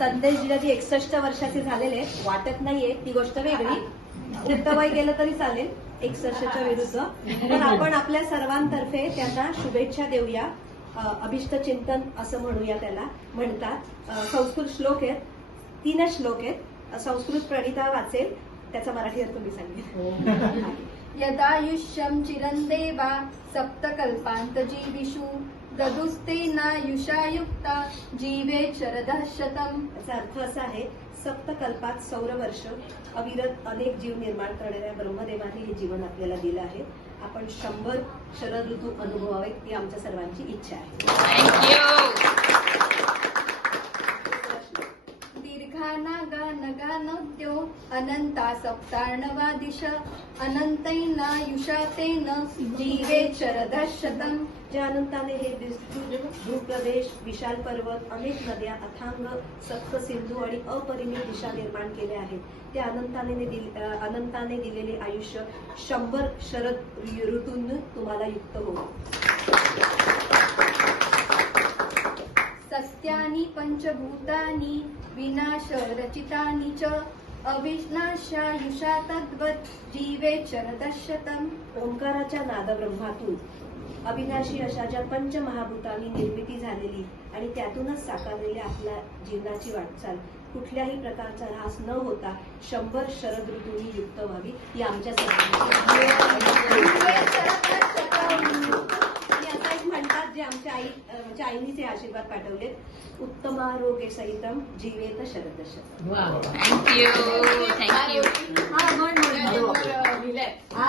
संदेशजीला जी 61 वर्षाचे झालेले वाटत नाहीये ती गोष्ट वेगळी. उलटं वय गेलं तरी चालेल 61च्या विरुद्ध. तर आपण आपल्या सर्वांतर्फे त्यांना शुभेच्छा देऊया. अभिष्ट चिंतन असं म्हणूया त्याला म्हणतात. संस्कृत श्लोक आहेत, 3 श्लोक आहेत. संस्कृत प्रणिता वाचेल, त्याचा मराठी अर्थ मी सांगेन. यदायुष्यं चिरंदेवा सप्तकल्पांतजीविषु ददुस्तेनायुषायुक्ता जीवे शरदः शतम्. याचा अर्थ असा आहे, सप्तकल्पात सौरवर्ष अविरत अनेक जीव निर्माण करणाऱ्या ब्रह्मदेवाने हे जीवन आपल्याला दिलं आहे. आपण 100 शरद ऋतू अनुभवावेत ही आमच्या सर्वांची इच्छा आहे. दीर्घानागानगानोद्यो अनंता सप्तार्णवा दिश अनंतैनायुषातेन जीवे शरदः शतम्. ज्या अनंताने हे विस्तृत भूप्रदेश, विशाल पर्वत, अनेक नद्या, अथांग सप्त सिंधू आणि अपरिमित दिशा निर्माण केल्या आहेत, त्या अनंताने दिलेले आयुष्य 100 शरद ऋतूंनी तुम्हाला युक्त हो. सस्यानि पंचभूतानि विनाश रचितानि च अविनाशायुषा तद्वत् जीवे शरदः शतम्. ओंकाराच्या नादब्रह्मातून अविनाशी अशा ज्या पंचमहाभूतांनी निर्मिती झालेली आणि त्यातूनच साकारलेल्या आपल्या जीवनाची वाटचाल कुठल्याही प्रकारचा ऱ्हास न होता 100 शरद ऋतूंनी युक्त व्हावी ही आमच्या सर्वांची. आता एक म्हणतात जे आमच्या आईनीच हे आशीर्वाद पाठवलेत. उत्तमारोग्य सहितम जीवेत शरदशतम्. थँक्यू. हा,